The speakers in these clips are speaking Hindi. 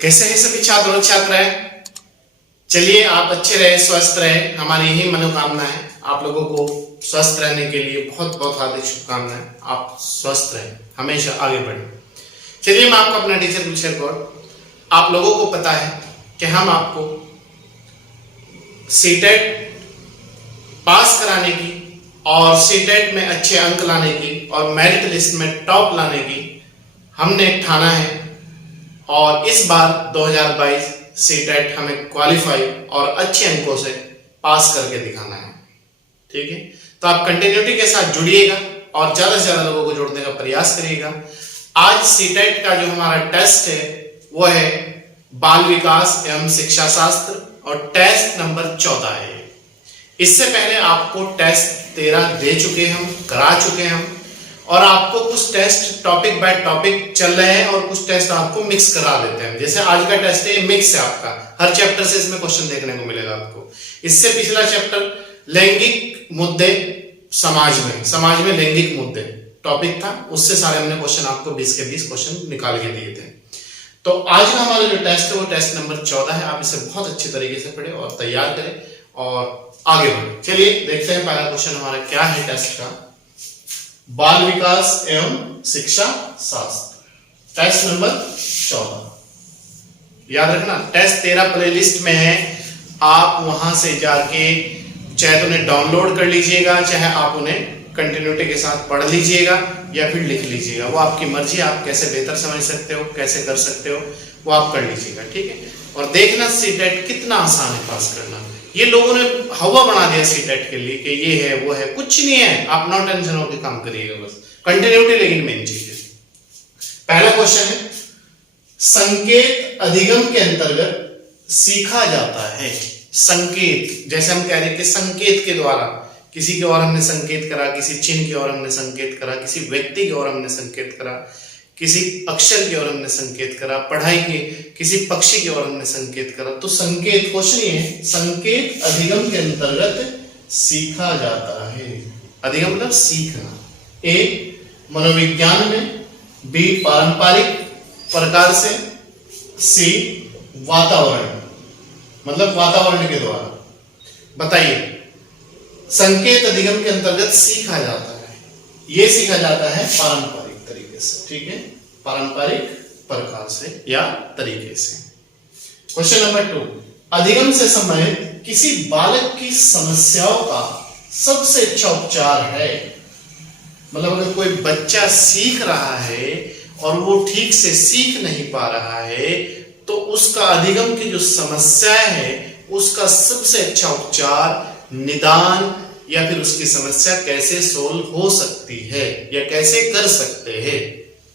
कैसे हैं सभी छात्र और छात्राएं। चलिए आप अच्छे रहे, स्वस्थ रहे, हमारी यही मनोकामना है। आप लोगों को स्वस्थ रहने के लिए बहुत बहुत हार्दिक शुभकामनाएं। आप स्वस्थ रहें, हमेशा आगे बढ़ें। चलिए मैं आपको अपना टीचर गुलशर कौर, आप लोगों को पता है कि हम आपको सीटेट पास कराने की और सीटेट में अच्छे अंक लाने की और मेरिट लिस्ट में टॉप लाने की हमने एक ठाना है। और इस बार 2022 सीटेट हमें क्वालिफाई और अच्छे अंकों से पास करके दिखाना है। ठीक है, तो आप कंटिन्यूटी के साथ जुड़िएगा और ज्यादा से ज्यादा लोगों को जोड़ने का प्रयास करिएगा। आज सीटेट का जो हमारा टेस्ट है वो है बाल विकास एवं शिक्षा शास्त्र और टेस्ट नंबर 14 है। इससे पहले आपको टेस्ट 13 दे चुके हम, करा चुके हम, और आपको कुछ टेस्ट टॉपिक बाय टॉपिक चल रहे हैं और कुछ टेस्ट आपको मिक्स करा देते हैं। जैसे आज का टेस्ट है मिक्स है, आपका हर चैप्टर से इसमें क्वेश्चन देखने को मिलेगा आपको। इससे पिछला चैप्टर लैंगिक मुद्दे समाज में लैंगिक मुद्दे टॉपिक था, उससे सारे हमने क्वेश्चन आपको 20 के 20 क्वेश्चन निकाल के दिए थे। तो आज का हमारा जो टेस्ट है वो टेस्ट नंबर 14 है। आप इसे बहुत अच्छे तरीके से पढ़े और तैयार करें और आगे बढ़े। चलिए देखते हैं पहला क्वेश्चन हमारा क्या है टेस्ट का। बाल विकास एवं शिक्षा शास्त्र टेस्ट नंबर 14। याद रखना टेस्ट 13 प्लेलिस्ट में है, आप वहां से जाके चाहे तो उन्हें डाउनलोड कर लीजिएगा, चाहे आप उन्हें कंटिन्यूटी के साथ पढ़ लीजिएगा या फिर लिख लीजिएगा, वो आपकी मर्जी। आप कैसे बेहतर समझ सकते हो, कैसे कर सकते हो, वो आप कर लीजिएगा। ठीक है, और देखना सीटेट कितना आसान है पास करना। ये लोगों ने हवा बना दिया सीटेट के लिए कि ये है वो है, कुछ नहीं है। आप नो टेंशन होकर काम करिएगा, बस कंटिन्यूटी लेकिन मेन चीज है। पहला क्वेश्चन है संकेत अधिगम के अंतर्गत सीखा जाता है। संकेत, जैसे हम कह रहे हैं कि संकेत के द्वारा किसी की ओर हमने संकेत करा, किसी चिन्ह की ओर हमने संकेत करा, किसी व्यक्ति की ओर हमने संकेत करा, किसी अक्षर की ओर हमने संकेत करा, पढ़ाई के किसी पक्षी की ओर हमने संकेत करा। तो संकेत क्वेश्चन ये है, संकेत अधिगम के अंतर्गत सीखा जाता है। अधिगम मतलब सीखना। ए मनोविज्ञान में, बी पारंपरिक प्रकार से, सी वातावरण मतलब वातावरण के द्वारा। बताइए, संकेत अधिगम के अंतर्गत सीखा जाता है, यह सीखा जाता है पारंपरिक तरीके से। ठीक है, पारंपरिक प्रकार से या तरीके से। क्वेश्चन नंबर 2, अधिगम से संबंधित किसी बालक की समस्याओं का सबसे अच्छा उपचार है। मतलब अगर कोई बच्चा सीख रहा है और वो ठीक से सीख नहीं पा रहा है तो उसका अधिगम की जो समस्या है उसका सबसे अच्छा उपचार, निदान या फिर उसकी समस्या कैसे सोल्व हो सकती है या कैसे कर सकते हैं।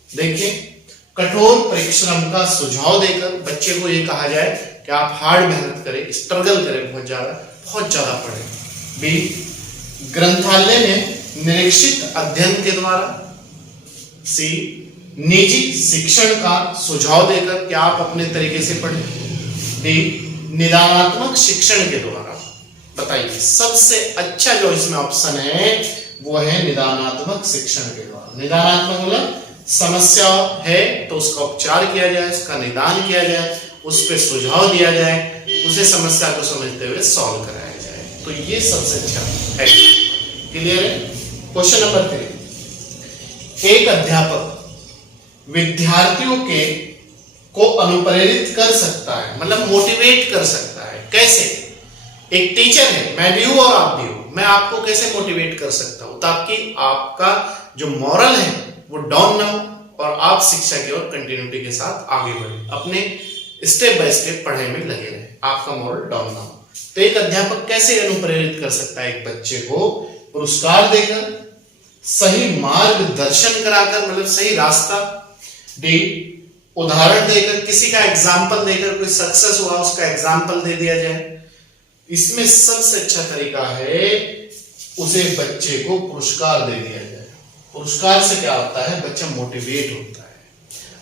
देखिए, कठोर परिश्रम का सुझाव देकर बच्चे को यह कहा जाए कि आप हार्ड मेहनत करें, स्ट्रगल करें, बहुत ज्यादा पढ़ें। बी ग्रंथालय में निरीक्षित अध्ययन के द्वारा। सी निजी शिक्षण का सुझाव देकर कि आप अपने तरीके से पढ़ें। डी निदानात्मक शिक्षण के द्वारा। बताइए सबसे अच्छा जो इसमें ऑप्शन है वो है निदानात्मक शिक्षण के द्वारा। निदानात्मक मतलब समस्या है तो उसका उपचार किया जाए, उसका निदान किया जाए, उस पर सुझाव दिया जाए, उसे समस्या को समझते हुए सॉल्व कराया जाए। तो ये सबसे अच्छा है। क्लियर है? क्वेश्चन नंबर 3, एक अध्यापक विद्यार्थियों को अनुप्रेरित कर सकता है, मतलब मोटिवेट कर सकता है। कैसे? एक टीचर है, मैं भी हूं और आप भी हो, मैं आपको कैसे मोटिवेट कर सकता हूं ताकि आपका जो मॉरल है वो डाउन ना हो और आप शिक्षा की ओर कंटिन्यूटी के साथ आगे बढ़े, अपने स्टेप बाय स्टेप पढ़ाई में लगे रहे, आपका मॉरल डाउन ना हो। तो एक अध्यापक कैसे अनुप्रेरित कर सकता है एक बच्चे को? पुरस्कार देकर, सही मार्गदर्शन कराकर, मतलब सही रास्ता। डी उदाहरण देकर, किसी का एग्जाम्पल देकर, कोई सक्सेस हुआ उसका एग्जाम्पल दे दिया जाए। इसमें सबसे अच्छा तरीका है उसे बच्चे को पुरस्कार दे दिया जाए। पुरस्कार से क्या होता है? बच्चा मोटिवेट होता है।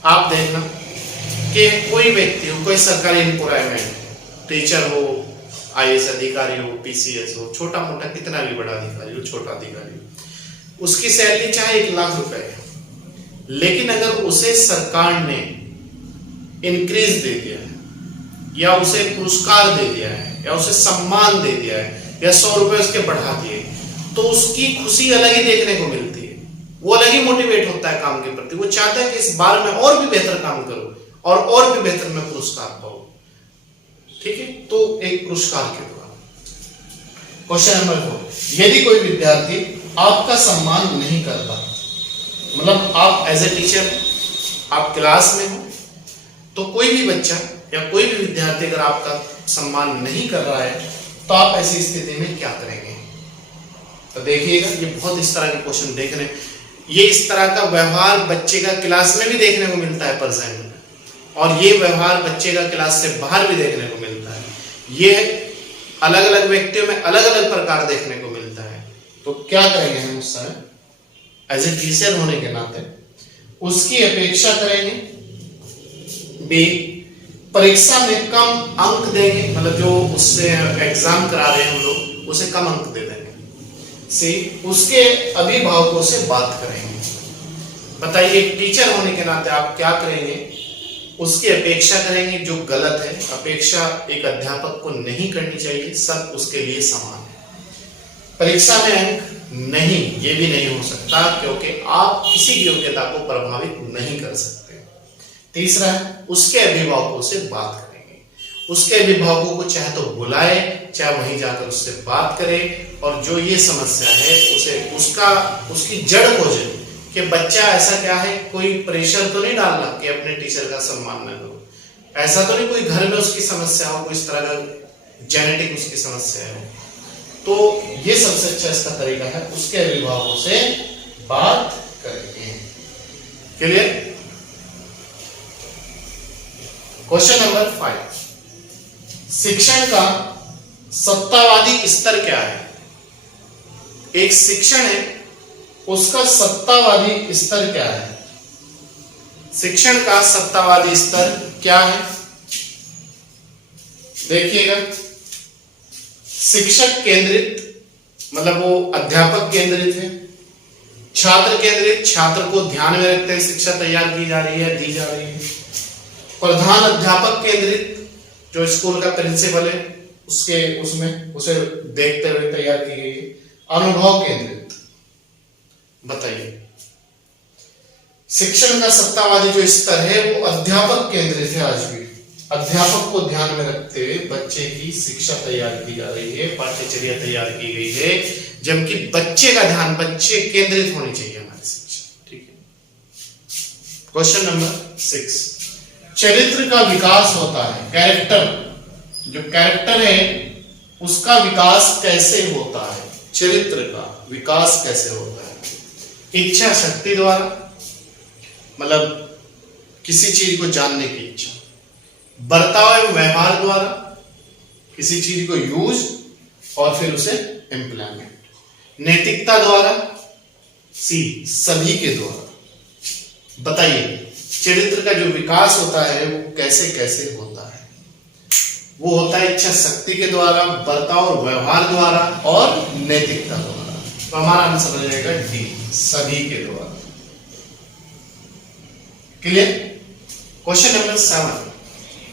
आप देखना कि कोई व्यक्ति हो, कोई सरकारी एम्प्लॉयमेंट, टीचर हो, आईएएस अधिकारी हो, पीसीएस हो, छोटा मोटा कितना भी बड़ा अधिकारी हो, छोटा अधिकारी हो, उसकी सैलरी चाहे 1 लाख रुपए है, लेकिन अगर उसे सरकार ने इंक्रीज दे दिया है, या उसे पुरस्कार दे दिया है, या उसे सम्मान दे दिया है, या 100 रुपए उसके बढ़ा दिए, तो उसकी खुशी अलग ही देखने को मिलती है। वो अलग ही मोटिवेट होता है काम के प्रति। वो चाहता है कि इस बार मैं और भी बेहतर काम करूं और भी बेहतर मैं पुरस्कार पाऊं। ठीक है, तो एक पुरस्कार के द्वारा। क्वेश्चन नंबर 4, यदि कोई विद्यार्थी आपका सम्मान नहीं करता, मतलब आप एज ए टीचर आप क्लास में हो, तो कोई भी बच्चा या कोई भी विद्यार्थी अगर आपका सम्मान नहीं कर रहा है, तो आप ऐसी स्थिति में क्या करेंगे? तो देखिएगा, ये बहुत इस तरह के क्वेश्चन देखने, ये इस तरह का व्यवहार बच्चे का क्लास में भी देखने को मिलता है प्रेजेंट में, और ये व्यवहार बच्चे का क्लास से बाहर भी देखने को मिलता है। ये अलग अलग व्यक्तियों में अलग अलग प्रकार देखने को मिलता है। तो क्या करेंगे हम उस समय एज ए टीचर होने के नाते? उसकी अपेक्षा करेंगे। बी, परीक्षा में कम अंक देंगे, मतलब जो उससे एग्जाम करा रहे हैं हम लोग उसे कम अंक दे देंगे। सी, उसके अभिभावकों से बात करेंगे। बताइए, एक टीचर होने के नाते आप क्या करेंगे? उसकी अपेक्षा करेंगे, जो गलत है। अपेक्षा एक अध्यापक को नहीं करनी चाहिए, सब उसके लिए समान है। परीक्षा में अंक नहीं, ये भी नहीं हो सकता, क्योंकि आप किसी की योग्यता को प्रभावित नहीं कर सकते। तीसरा है, उसके अभिभावकों से बात करेंगे। उसके अभिभावकों को चाहे तो बुलाए, चाहे वहीं जाकर उससे बात करें, और जो ये समस्या है उसे उसकी जड़ खोजें कि बच्चा ऐसा क्या है, कोई प्रेशर तो नहीं डालना कि अपने टीचर का सम्मान न करो, ऐसा तो नहीं कोई घर में उसकी समस्या हो, कोई इस तरह का जेनेटिक उसकी समस्या है। तो ये सबसे अच्छा इसका तरीका है, उसके अभिभावकों से बात करेंगे। क्लियर? क्वेश्चन नंबर 5, शिक्षण का सत्तावादी स्तर क्या है? एक शिक्षण है, उसका सत्तावादी स्तर क्या है? शिक्षण का सत्तावादी स्तर क्या है? देखिएगा, शिक्षक केंद्रित, मतलब वो अध्यापक केंद्रित है। छात्र केंद्रित, छात्र को ध्यान में रखते हुए शिक्षा तैयार की जा रही है, दी जा रही है। प्रधान अध्यापक केंद्रित, जो स्कूल का प्रिंसिपल है उसमें उसे देखते हुए तैयार की गई है। अनुभव केंद्रित। बताइए, शिक्षण का सत्तावादी जो स्तर है वो अध्यापक केंद्रित है। आज भी अध्यापक को ध्यान में रखते हुए बच्चे की शिक्षा तैयार की जा रही है, पाठ्यचर्या तैयार की गई है, जबकि बच्चे का ध्यान, बच्चे केंद्रित होनी चाहिए हमारी शिक्षा। ठीक है। क्वेश्चन नंबर 6, चरित्र का विकास होता है, कैरेक्टर, जो कैरेक्टर है उसका विकास कैसे होता है? चरित्र का विकास कैसे होता है? इच्छा शक्ति द्वारा, मतलब किसी चीज को जानने की इच्छा। बर्ताव एवं व्यवहार द्वारा, किसी चीज को यूज और फिर उसे इम्प्लीमेंट। नैतिकता द्वारा, सी, सभी के द्वारा। बताइए, चरित्र का जो विकास होता है वो कैसे कैसे होता है? वो होता है इच्छा शक्ति के द्वारा, बर्ताव और व्यवहार द्वारा और नैतिकता द्वारा। तो हमारा आंसर हो जाएगा डी, सभी के द्वारा। क्लियर? क्वेश्चन नंबर 7,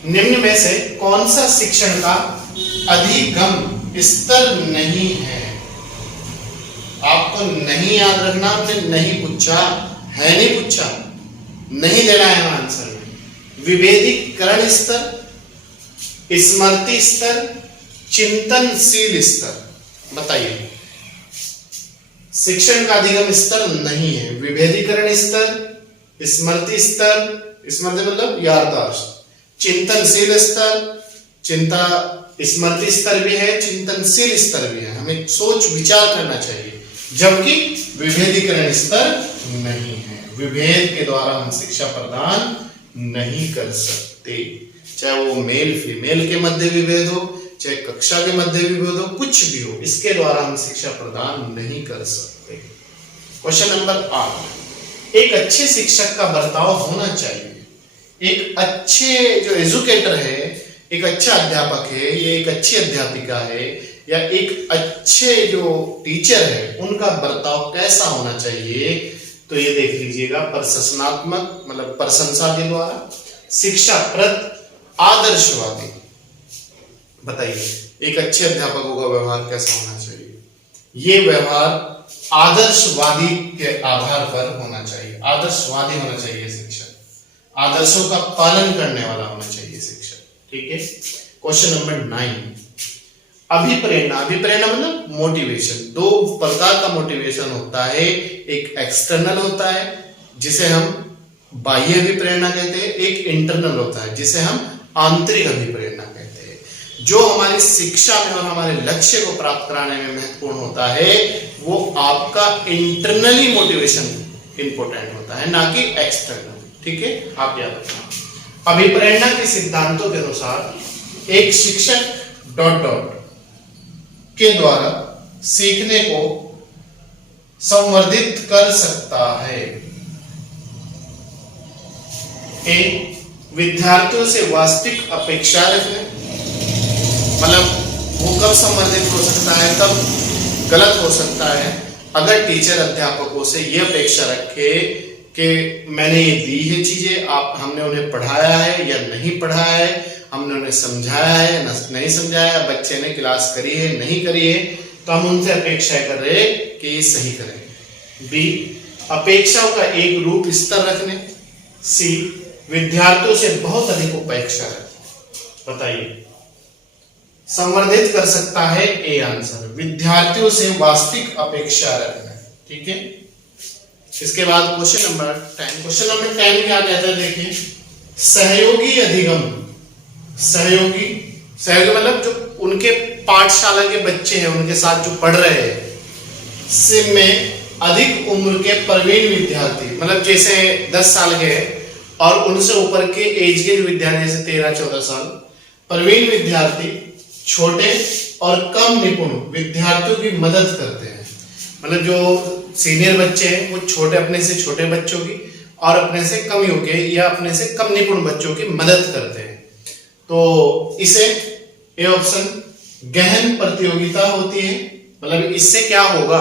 निम्न में से कौन सा शिक्षण का अधिगम स्तर नहीं है? आपको नहीं याद रखना, हमने नहीं पूछा है, नहीं पूछा, नहीं देना है आंसर में। विभेदीकरण स्तर, स्मृति स्तर, चिंतनशील स्तर। बताइए, शिक्षण का अधिगम स्तर नहीं है। विभेदीकरण स्तर, स्मृति स्तर, स्मृति मतलब याददाश्त, चिंतनशील स्तर, स्मृति स्तर भी है, चिंतनशील स्तर भी है, हमें सोच विचार करना चाहिए, जबकि विभेदीकरण स्तर नहीं है। विभेद के द्वारा हम शिक्षा प्रदान नहीं कर सकते, चाहे वो मेल फीमेल के मध्य विभेद हो, चाहे कक्षा के मध्य विभेद हो, कुछ भी हो, इसके द्वारा हम शिक्षा प्रदान नहीं कर सकते। क्वेश्चन नंबर 8, एक अच्छे शिक्षक का बर्ताव होना चाहिए। एक अच्छे जो एजुकेटर है, एक अच्छा अध्यापक है, ये एक अच्छी अध्यापिका है, या एक अच्छे जो टीचर है, उनका बर्ताव कैसा होना चाहिए? तो ये देख लीजिएगा, प्रशंसात्मक मतलब प्रशंसा के द्वारा, शिक्षाप्रद, आदर्शवादी। बताइए एक अच्छे अध्यापकों का व्यवहार कैसा होना चाहिए? ये व्यवहार आदर्शवादी के आधार पर होना चाहिए। आदर्शवादी होना चाहिए शिक्षक, आदर्शों का पालन करने वाला होना चाहिए शिक्षक। ठीक है। Question number 9, अभिप्रेरणा। अभिप्रेरणा मतलब मोटिवेशन। दो प्रकार का मोटिवेशन होता है, एक एक्सटर्नल होता है जिसे हम बाह्य अभिप्रेरणा कहते हैं, एक इंटरनल होता है जिसे हम आंतरिक अभिप्रेरणा कहते हैं। जो हमारी शिक्षा में और हमारे लक्ष्य को प्राप्त कराने में महत्वपूर्ण होता है वो आपका इंटरनली मोटिवेशन इंपॉर्टेंट होता है, ना कि एक्सटर्नल। ठीक है, आप याद रखना। अभिप्रेरणा के सिद्धांतों के अनुसार एक शिक्षक ... के द्वारा सीखने को संवर्धित कर सकता है। ए, विद्यार्थियों से वास्तविक अपेक्षा रखने, मतलब वो कब संवर्धित हो सकता है, कब गलत हो सकता है? अगर टीचर अध्यापकों से ये अपेक्षा रखे कि मैंने ये दी है चीजें, आप हमने उन्हें पढ़ाया है या नहीं पढ़ाया है, हमने उन्हें समझाया है नहीं समझाया, बच्चे ने क्लास करी है नहीं करी है, तो हम उनसे अपेक्षा कर रहे कि ये सही करें। बी, अपेक्षाओं का एक रूप स्तर रखने। सी, विद्यार्थियों से बहुत अधिक अपेक्षा रखने। बताइए संवर्धित कर सकता है ए आंसर, विद्यार्थियों से वास्तविक अपेक्षा रखना। ठीक है। इसके बाद क्वेश्चन नंबर 10। क्वेश्चन नंबर 10 क्या कहता है देखिए, सहयोगी अधिगम। सहयोगी मतलब जो उनके पाठशाला के बच्चे हैं, उनके साथ जो पढ़ रहे हैं, से में अधिक उम्र के प्रवीण विद्यार्थी, मतलब जैसे 10 साल के और उनसे ऊपर के एज के विद्यार्थी, जैसे 13-14 साल, प्रवीण विद्यार्थी छोटे और कम निपुण विद्यार्थियों की मदद करते हैं। मतलब जो सीनियर बच्चे हैं वो छोटे, अपने से छोटे बच्चों की और अपने से कम योग्य या अपने से कम निपुण बच्चों की मदद करते हैं। तो इसे ए ऑप्शन गहन प्रतियोगिता होती है। मतलब इससे क्या होगा,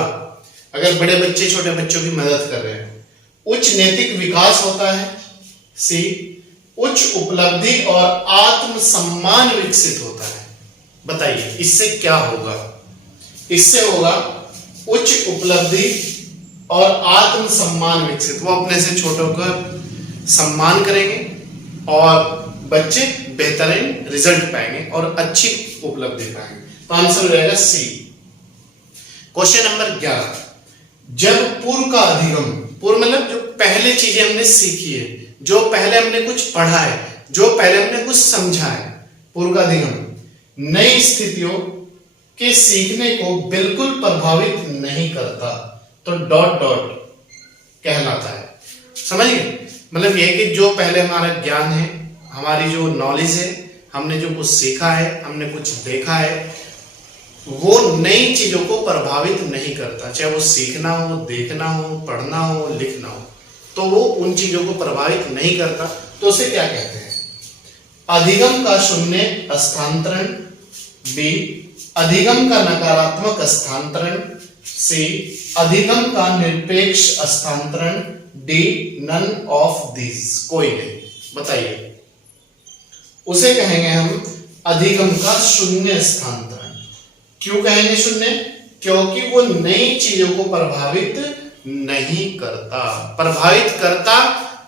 अगर बड़े बच्चे छोटे बच्चों की मदद कर रहे हैं, उच्च नैतिक विकास होता है। सी, उच्च उपलब्धि और आत्मसम्मान विकसित होता है। बताइए इससे क्या होगा? इससे होगा उच्च उपलब्धि और आत्मसम्मान विकसित। वो अपने से छोटों का सम्मान करेंगे और बच्चे बेहतरीन रिजल्ट पाएंगे और अच्छी उपलब्धि पाएंगे। तो आंसर हो जाएगा सी। क्वेश्चन नंबर 11, जब पूर्व का अधिगम। पूर्व मतलब जो पहले चीजें हमने सीखी है, जो पहले हमने कुछ पढ़ा है, जो पहले हमने कुछ समझा है, पूर्व का अधिगम नई स्थितियों के सीखने को बिल्कुल प्रभावित नहीं करता, तो ... कहलाता है। समझ गए? मतलब यह कि जो पहले हमारा ज्ञान है, हमारी जो नॉलेज है, हमने जो कुछ सीखा है, हमने कुछ देखा है, वो नई चीजों को प्रभावित नहीं करता। चाहे वो सीखना हो, देखना हो, पढ़ना हो, लिखना हो, तो वो उन चीजों को प्रभावित नहीं करता। तो उसे क्या कहते हैं? अधिगम का शून्य स्थानांतरण। बी, अधिगम का नकारात्मक स्थानांतरण। सी, अधिगम का निरपेक्ष स्थानांतरण। डी, नन ऑफ दिस, कोई नहीं। बताइए उसे कहेंगे हम अधिगम का शून्य स्थानांतरण। क्यों कहेंगे शून्य? क्योंकि वो नई चीजों को प्रभावित नहीं करता। प्रभावित करता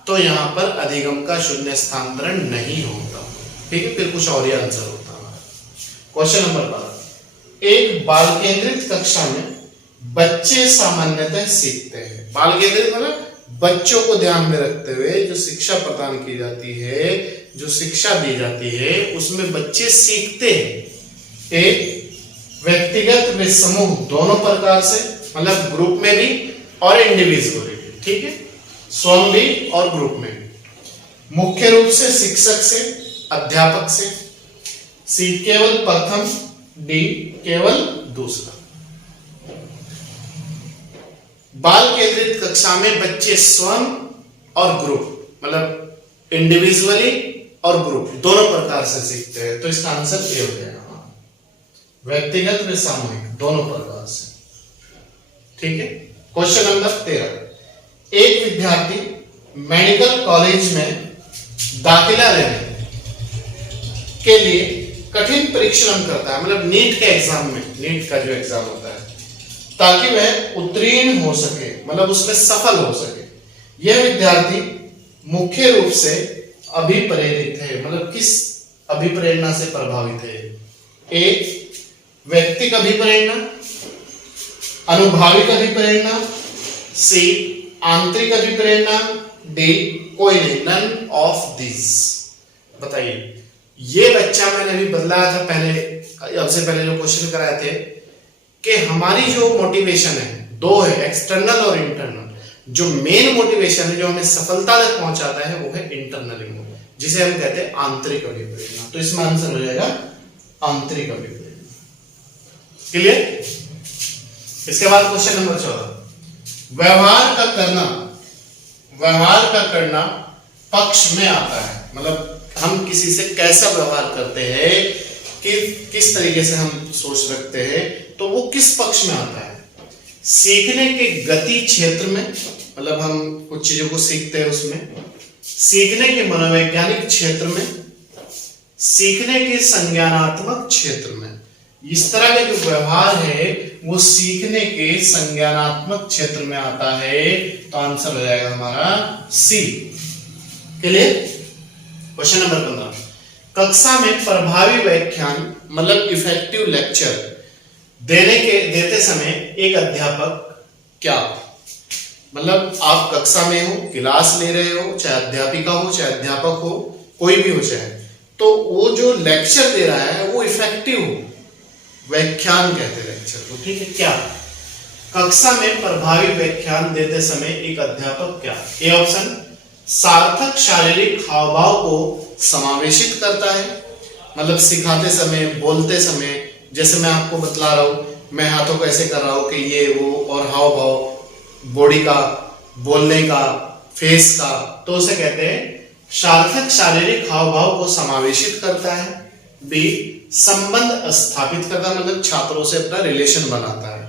तो यहां पर अधिगम का शून्य स्थानांतरण नहीं होता। ठीक है, फिर कुछ और ही आंसर होता है। क्वेश्चन नंबर 12, एक बाल केंद्रित कक्षा में बच्चे सामान्यतः सीखते हैं। बाल केंद्रित मतलब बच्चों को ध्यान में रखते हुए जो शिक्षा प्रदान की जाती है, जो शिक्षा दी जाती है, उसमें बच्चे सीखते हैं। एक व्यक्तिगत व समूह दोनों प्रकार से, मतलब ग्रुप में भी और इंडिविजुअली भी। ठीक है, स्वयं भी और ग्रुप में भी। मुख्य रूप से शिक्षक से, अध्यापक से। सी, केवल प्रथम। डी, केवल दूसरा। बाल केंद्रित कक्षा में बच्चे स्वयं और ग्रुप, मतलब इंडिविजुअली और ग्रुप दोनों प्रकार से सीखते हैं। तो इसका आंसर ये हो जाएगा, व्यक्तिगत व सामूहिक दोनों प्रकार से। ठीक है। क्वेश्चन नंबर 13, एक विद्यार्थी मेडिकल कॉलेज में दाखिला लेने के लिए कठिन परिश्रम करता है, मतलब नीट के एग्जाम में, नीट का जो एग्जाम होता है, ताकि वह उत्तीर्ण हो सके, मतलब उसमें सफल हो सके। यह विद्यार्थी मुख्य रूप से अभिप्रेरित है, मतलब किस अभिप्रेरणा से प्रभावित है? ए, व्यक्तिगत अभिप्रेरणा, अनुभाविक अभिप्रेरणा, सी, आंतरिक अभिप्रेरणा, डी, कोई नहीं, नन ऑफ दिस। बताइए, ये बच्चा मैंने अभी बदलाया था पहले, अब से पहले जो क्वेश्चन कराए थे कि हमारी जो मोटिवेशन है दो है, एक्सटर्नल और इंटरनल। जो मेन मोटिवेशन है जो हमें सफलता तक पहुंचाता है वो है इंटरनल, जिसे हम कहते हैं आंतरिक अभिप्रेरणा। तो इसमें आंसर हो जाएगा आंतरिक अभिप्रेरणा। क्लियर? इसके बाद क्वेश्चन नंबर 14, व्यवहार का करना पक्ष में आता है, मतलब हम किसी से कैसा व्यवहार करते हैं, कि किस तरीके से हम सोच रखते हैं, तो वो किस पक्ष में आता है? सीखने के गति क्षेत्र में, मतलब हम कुछ चीजों को सीखते हैं उसमें, सीखने के मनोवैज्ञानिक क्षेत्र में, सीखने के संज्ञानात्मक क्षेत्र में। इस तरह का जो व्यवहार है वो सीखने के संज्ञानात्मक क्षेत्र में आता है, तो आंसर हो जाएगा हमारा सी। क्लियर? क्वेश्चन नंबर 15, कक्षा में प्रभावी व्याख्यान मतलब इफेक्टिव लेक्चर देते समय एक अध्यापक क्या, मतलब आप कक्षा में हो, क्लास ले रहे हो, चाहे अध्यापिका हो, चाहे अध्यापक हो, कोई भी हो चाहे, तो वो जो लेक्चर दे रहा है वो इफेक्टिव हो, व्याख्यान कहते हैं लेक्चर को, ठीक है? क्या कक्षा में प्रभावी व्याख्यान देते समय एक अध्यापक क्या? ए ऑप्शन, सार्थक शारीरिक हाव भाव को समावेशित करता है, मतलब सिखाते समय, बोलते समय, जैसे मैं आपको बतला रहा हूं, मैं हाथों को ऐसे कर रहा हूं कि ये वो, और हाव भाव बॉडी का, बोलने का, फेस का, तो उसे कहते हैं सार्थक शारीरिक हाव भाव को समावेशित करता है। बी, संबंध स्थापित करता है, मतलब छात्रों से अपना रिलेशन बनाता है,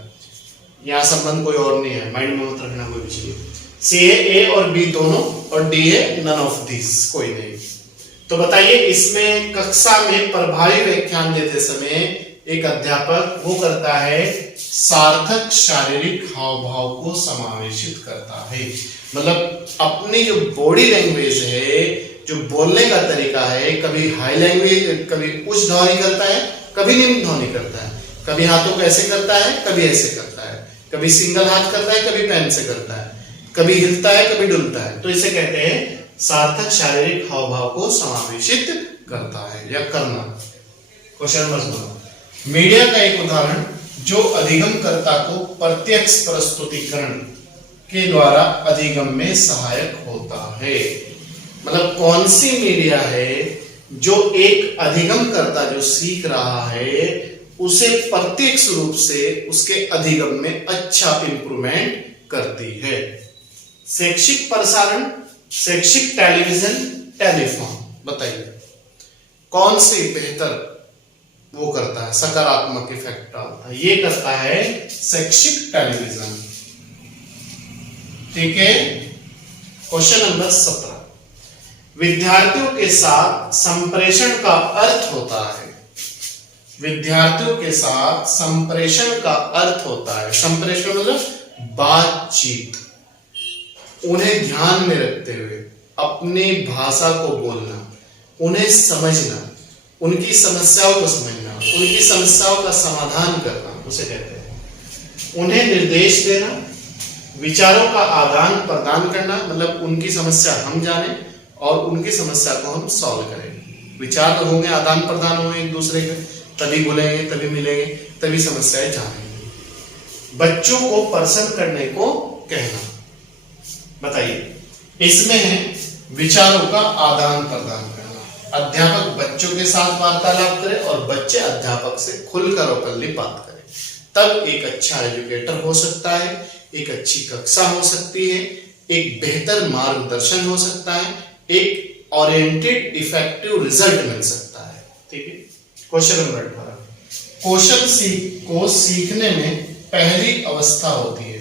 यहां संबंध कोई और नहीं है, माइंड में मत रखना कोई भी चीज। सी है ए और बी दोनों, और डी है नन ऑफ दिस, कोई नहीं। तो बताइए, इसमें कक्षा में प्रभावी व्याख्यान देते समय एक अध्यापक वो करता है सार्थक शारीरिक हाव भाव को समावेशित करता है, मतलब अपनी जो बॉडी लैंग्वेज है, जो बोलने का तरीका है, कभी हाई लैंग्वेज, कभी उच्च ध्वनि करता है, कभी निम्न ध्वनि करता है, कभी हाथों को ऐसे करता है, कभी ऐसे करता है, कभी सिंगल हाथ करता है, कभी पेन से करता है, कभी हिलता है, कभी डुलता है, तो इसे कहते हैं सार्थक शारीरिक हाव भाव को समावेशित करता है या करना। क्वेश्चन नंबर 16, मीडिया का एक उदाहरण जो अधिगमकर्ता को प्रत्यक्ष प्रस्तुतिकरण के द्वारा अधिगम में सहायक होता है, मतलब कौन सी मीडिया है जो एक अधिगमकर्ता जो सीख रहा है उसे प्रत्यक्ष रूप से उसके अधिगम में अच्छा इंप्रूवमेंट करती है? शैक्षिक प्रसारण, शैक्षिक टेलीविजन, टेलीफोन। बताइए कौन सी बेहतर वो करता है, सकारात्मक इफेक्ट डालता है? ये करता है शैक्षिक टेलीविजन, ठीक है? क्वेश्चन नंबर 17, विद्यार्थियों के साथ संप्रेषण का अर्थ होता है, विद्यार्थियों के साथ संप्रेषण का अर्थ होता है, संप्रेषण मतलब बातचीत, उन्हें ध्यान में रखते हुए अपनी भाषा को बोलना, उन्हें समझना, उनकी समस्याओं को समझना, उनकी समस्याओं का समाधान करना, उसे कहते हैं। उन्हें निर्देश देना, विचारों का आदान प्रदान करना, मतलब उनकी समस्या हम जाने और उनकी समस्या को हम सॉल्व करें। विचार तो होंगे, आदान प्रदान होंगे एक दूसरे के, तभी बोलेंगे, तभी मिलेंगे, तभी समस्याएं जानेंगे। बच्चों को प्रसन्न करने को कहना, बताइए इसमें है विचारों का आदान प्रदान करना। अध्यापक बच्चों के साथ वार्तालाप करे और बच्चे अध्यापक से खुलकर ओपनली बात करें, तब एक अच्छा एजुकेटर हो सकता है, एक अच्छी कक्षा हो सकती है, एक बेहतर मार्गदर्शन हो सकता है, एक ओरिएंटेड इफेक्टिव रिजल्ट मिल सकता है, ठीक है? क्वेश्चन नंबर 18, कौशल को सीखने में पहली अवस्था होती है,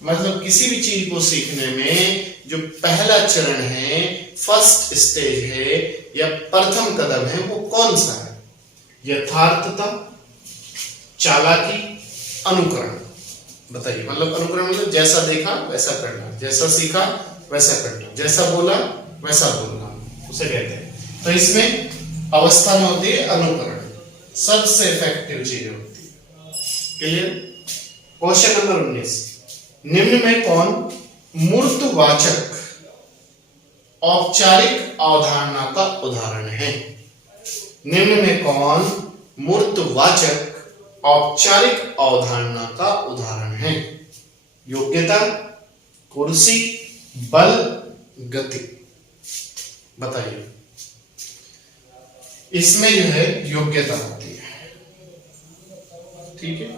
मतलब किसी भी चीज को सीखने में जो पहला चरण है, फर्स्ट स्टेज है या प्रथम कदम है, वो कौन सा है? यथार्थता, चालाकी, अनुकरण। बताइए, मतलब अनुकरण मतलब जैसा देखा वैसा करना, जैसा सीखा वैसा करना, जैसा बोला वैसा बोलना, उसे कहते हैं। तो इसमें अवस्था में होती है अनुकरण, सबसे इफेक्टिव चीज होती है। क्लियर? क्वेश्चन नंबर 19, निम्न में कौन मूर्तवाचक औपचारिक अवधारणा का उदाहरण है? निम्न में कौन मूर्तवाचक औपचारिक अवधारणा का उदाहरण है? योग्यता, कुर्सी, बल, गति। बताइए। इसमें जो है योग्यता होती है। ठीक है,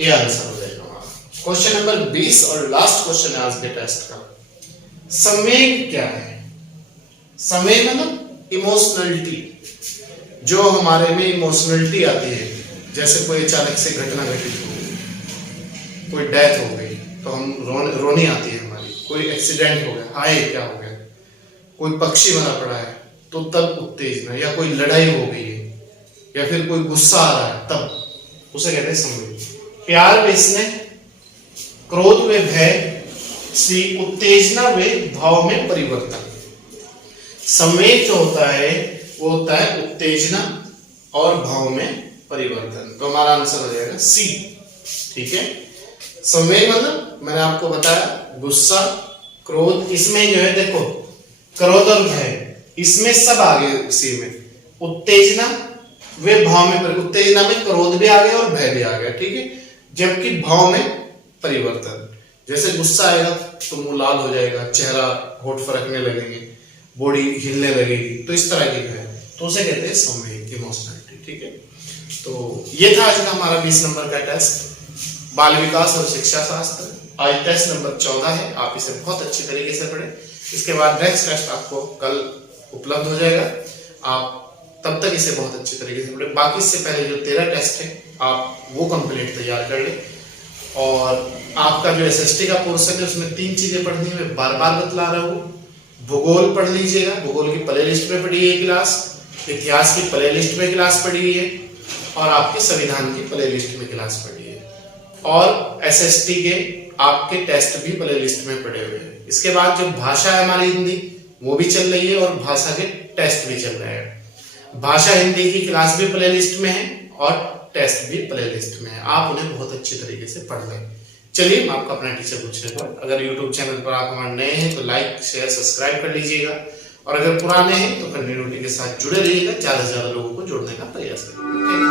ये आंसर हो जाएगा हमारा। क्वेश्चन नंबर 20 और लास्ट क्वेश्चन है आज के टेस्ट का। संवेग क्या है? संवेग मतलब इमोशनलिटी, जो हमारे में इमोशनलिटी आती है, जैसे कोई अचानक से घटना घटित हो गई, कोई डेथ हो गई तो हम रोनी आती है हमारी, कोई एक्सीडेंट हो गया, हाय क्या हो गया, कोई पक्षी मरा पड़ा है तो तब उत्तेजना, या कोई लड़ाई हो गई है, या फिर कोई गुस्सा आ रहा है तब, उसे कहते हैं संवेग। प्यार व स्नेह, क्रोध व भय, उत्तेजना व भाव में परिवर्तन। संवेग जो होता है वो होता है उत्तेजना और भाव में परिवर्तन। तो हमारा आंसर हो जाएगा सी। ठीक है, संवेग मतलब मैंने आपको बताया गुस्सा, क्रोध, इसमें जो है देखो क्रोध और भय, इसमें सब आ गए उसी में। उत्तेजना वे भाव में, उत्तेजना में क्रोध भी आ गया और भय भी आ गया। ठीक है, जबकि भाव में परिवर्तन, जैसे गुस्सा आएगा तो मुंह लाल हो जाएगा, चेहरा होठ फरकने लगेंगे, बॉडी हिलने लगेगी, तो इस तरह की है, तो उसे कहते हैं संवेग, इमोशनलिटी। ठीक है, तो ये था आज का हमारा 20 नंबर का टेस्ट, बाल विकास और शिक्षा शास्त्र। आज टेस्ट नंबर 14 है, आप इसे बहुत अच्छी तरीके से पढ़ें। इसके बाद नेक्स्ट टेस्ट आपको कल उपलब्ध हो जाएगा, आप तब तक इसे बहुत अच्छी तरीके से पढ़ें। बाकी इससे पहले जो 13 टेस्ट है आप वो कंप्लीट तैयार कर लें। और आपका जो एसएसटी का पोर्शन है उसमें 3 चीजें पढ़नी है, मैं बार बार बतला रहा हूँ। भूगोल पढ़ लीजिएगा, भूगोल की प्ले लिस्ट में पढ़ी है क्लास, इतिहास की प्ले लिस्ट में क्लास पढ़ी हुई है, और आपके संविधान की प्ले लिस्ट में क्लास पढ़ी है, और एसएसटी के आपके टेस्ट भी प्ले लिस्ट में पढ़े हुए हैं। इसके बाद जो भाषा है हमारी हिंदी, वो भी चल रही है और भाषा के टेस्ट भी चल रहे हैं। भाषा हिंदी की क्लास भी प्ले लिस्ट में है और टेस्ट भी प्ले लिस्ट में है, आप उन्हें बहुत अच्छी तरीके से पढ़ लें। चलिए, मैं आपका अपना टीचर पूछ रहा हूँ। अगर यूट्यूब चैनल पर आप हमारे नए हैं तो लाइक शेयर सब्सक्राइब कर लीजिएगा, और अगर पुराने हैं तो कंटिन्यूटी के साथ जुड़े रहिएगा, ज्यादा से ज्यादा लोगों को जोड़ने का प्रयास करिएगा।